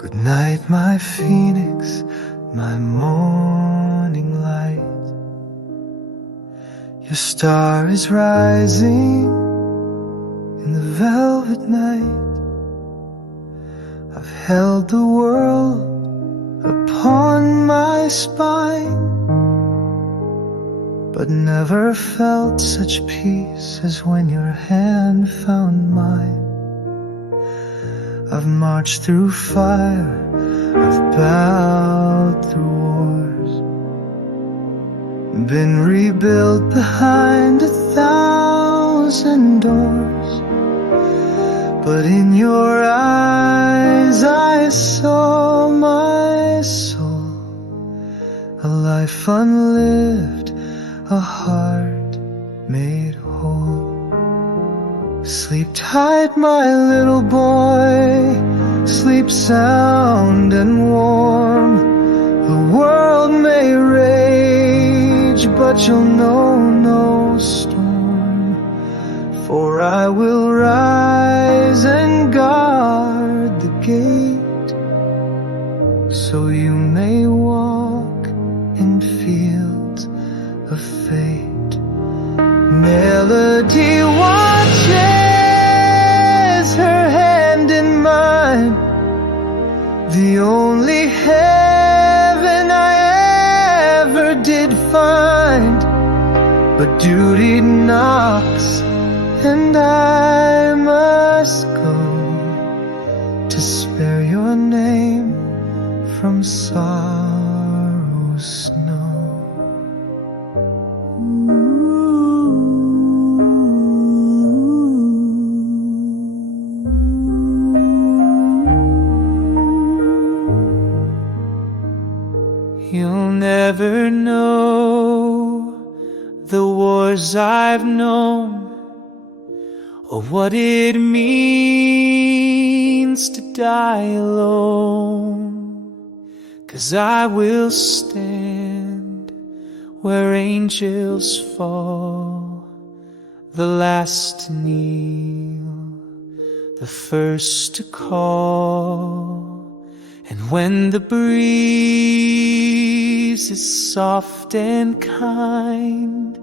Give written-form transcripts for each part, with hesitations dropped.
Good night, my phoenix, my morning light. Your star is rising in the velvet night. I've held the world upon my spine, but never felt such peace as when your hand found mine. I've marched through fire, I've bowed through wars, been rebuilt behind 1,000 doors. But in your eyes I saw my soul, a life unlived, a heart made whole. Sleep tight, my little boy, sleep sound and warm. The world may rage, but you'll know no storm. For I will rise and guard the gate, so you may walk in fields of fate. Melody watches, her hand in mine, the only heaven I ever did find. But duty knocks and I must go to spare your name from sorrow's snow. You'll never know the wars I've known, or what it means to die alone. 'Cause I will stand where angels fall, the last to kneel, the first to call. And when the breeze is soft and kind,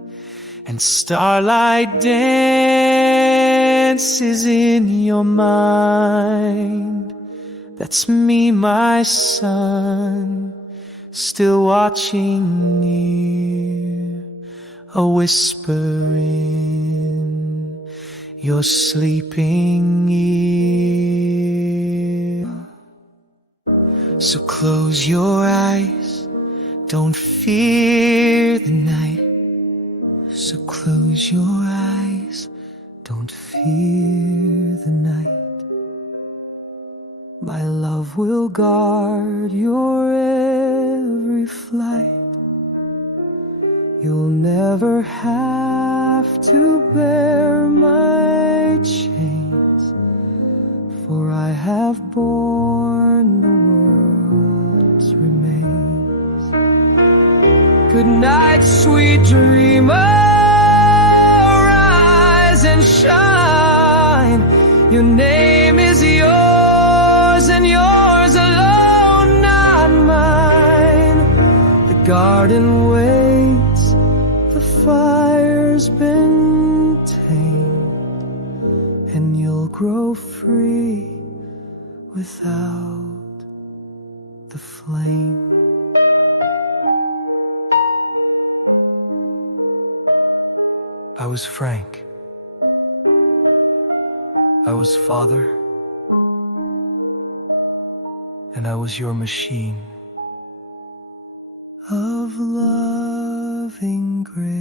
and starlight dances in your mind, that's me, my son, still watching near, a whisper in your sleeping ear. So close your eyes, don't fear the night. So close your eyes, don't fear the night. My love will guard your every flight. You'll never have to bear my chains, for I have borne the world's remains. Good night, sweet dreamer, rise and shine. Your name is yours, and yours alone, not mine. The garden waits, the fire's been tamed, and you'll grow free without the flame. I was Frank. I was father, and I was your machine of loving grace.